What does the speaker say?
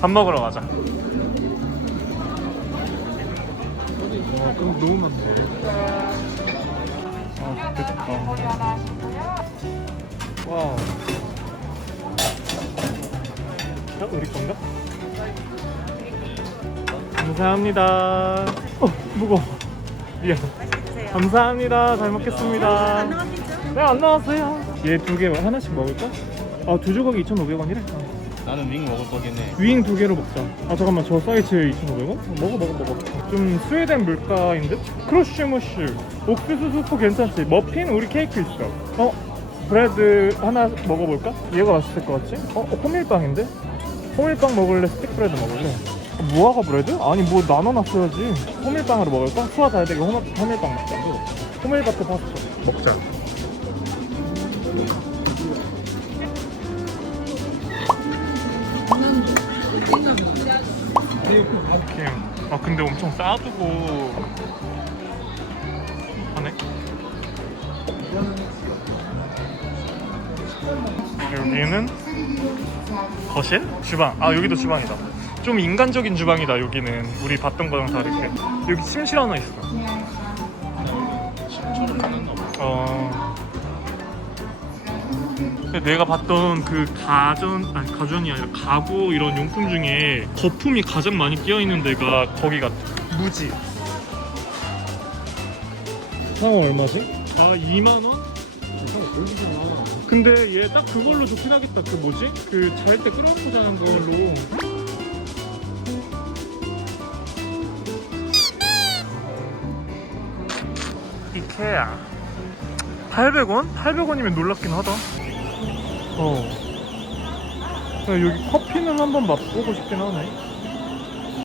밥 먹으러 가자. 어, 그럼 너무 많네. 아, 좋겠다. 와우. 어, 우리 건가? 감사합니다. 어, 무거워. 미안. 감사합니다. 잘 먹겠습니다. 네, 안 나왔어요. 얘 두 개 하나씩 먹을까? 아, 두 조각이 2,500원이래. 나는 윙 먹을 거긴 해. 윙두 개로 먹자. 아, 잠깐만. 저 사이즈 2,500원? 먹어, 먹어, 먹어. 좀 스웨덴 물가인 듯? 크러쉬 무쉬. 옥수수 수프 괜찮지? 머핀? 우리 케이크 있어. 어? 브레드 하나 먹어볼까? 얘가 맛있을 것 같지? 어? 어, 호밀빵인데? 호밀빵 먹을래? 스틱 브레드 먹을래? 어, 무화과 브레드? 아니 뭐 나눠놨어야지 호밀빵으로 먹을까? 수화 잘 되게 호밀, 호밀빵 먹자 호밀바트 파스타 먹자 아 근데 엄청 싸두고 하네 여기는 거실? 주방. 아 여기도 주방이다. 좀 인간적인 주방이다 여기는. 우리 봤던 거랑 다르게. 여기 침실 하나 있어. 어. 내가 봤던 그 가전 아니 가전이 아니라 가구 이런 용품 중에 거품이 가장 많이 끼어 있는 데가 거기 같아. 무지. 상어 얼마지? 아 2만 원? 상어 골비잖아. 근데 얘 딱 그걸로 좋긴 하겠다. 그 뭐지? 그 잘때 끌어안고 자는 걸로. 이케아. 800원? 800원이면 놀랍긴 하다. 어. 야, 여기 커피는 한번 맛보고 싶긴 하네.